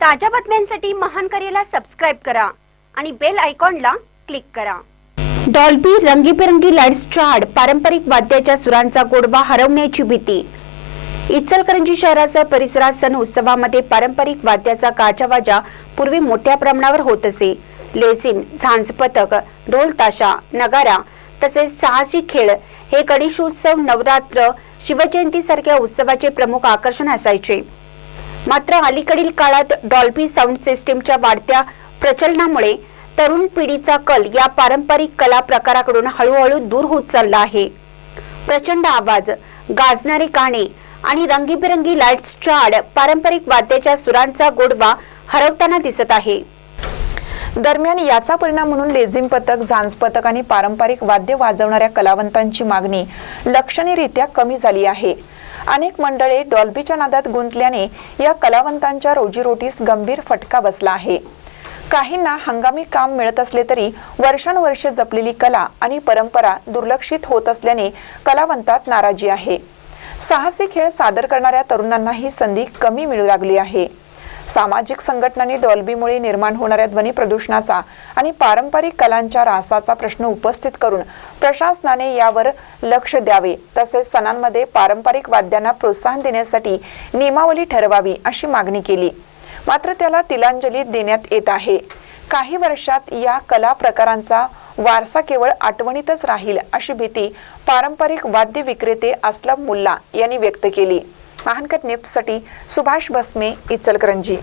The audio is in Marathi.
ताज्या बातम्यांसाठी महान करेला सबस्क्राइब करा आणि बेल आयकॉनला क्लिक करा। डॉल्बी रंगीबेरंगी लाईट्सच्या आड पारंपरिक वाद्याच्या सुरांचा गोडवा हरवण्याची भीती। इचलकरंजी शहरासह परिसरात सण उत्सवामध्ये पारंपरिक वाद्याचा गाजावाजा पूर्वी मोठ्या प्रमाणावर होत असे। लेझिम, झांज पथक, ढोल ताशा, नगारा तसेच साहसी खेळ हे गणेशोत्सव, नवरात्र, शिवजयंती सारख्या उत्सवाचे प्रमुख आकर्षण असायचे। मात्र अलीकडील काळात डॉल्बी साऊंड सिस्टीमच्या वाढत्या प्रचलनामुळे तरुण पिढीचा कल या पारंपरिक कला प्रकाराकडून हळूहळू दूर होत चालला आहे। प्रचंड आवाज, गाजणारे गाणे आणि रंगीबेरंगी लाईट्सच्या आड पारंपरिक वाद्याच्या सुरांचा गोडवा हरवताना दिसत आहे। दरम्यान याचा परिणाम म्हणून लेझिम पथक, झांज पथक आणि पारंपरिक वाद्य वाजवणाऱ्या कलावंतांची मागणी लक्षणीयरीत्या कमी झाली आहे। अनेक मंडळे डॉल्बीच्या नादात गुंतल्याने या कलावंतांच्या रोजीरोटीस गंभीर फटका बसला आहे। काहींना हंगामी काम मिळत असले तरी वर्षानुवर्ष जपलेली कला आणि परंपरा दुर्लक्षित होत असल्याने कलावंतात नाराजी आहे। साहसी खेळ सादर करणाऱ्या तरुणांना ही संधी कमी मिळू लागली आहे। सामाजिक संघटनांनी डॉल्बीमुळे निर्माण होणाऱ्या ध्वनी प्रदूषणाचा आणि पारंपरिक कलांच्या ऱ्हासाचा प्रश्न उपस्थित करून प्रशासनाने यावर लक्ष द्यावे, तसेच सणांमध्ये पारंपरिक वाद्यांना प्रोत्साहन देण्यासाठी नियमावली ठरवावी अशी मागणी केली। मात्र त्याला तिलांजली देण्यात येत आहे। काही वर्षात या कला प्रकारांचा वारसा केवळ आठवणीतच राहील अशी भीती पारंपरिक वाद्य विक्रेते असलम मुल्ला यांनी व्यक्त केली। महानकर न्यूजसाठी सुभाष बसमे, इचलकरंजी।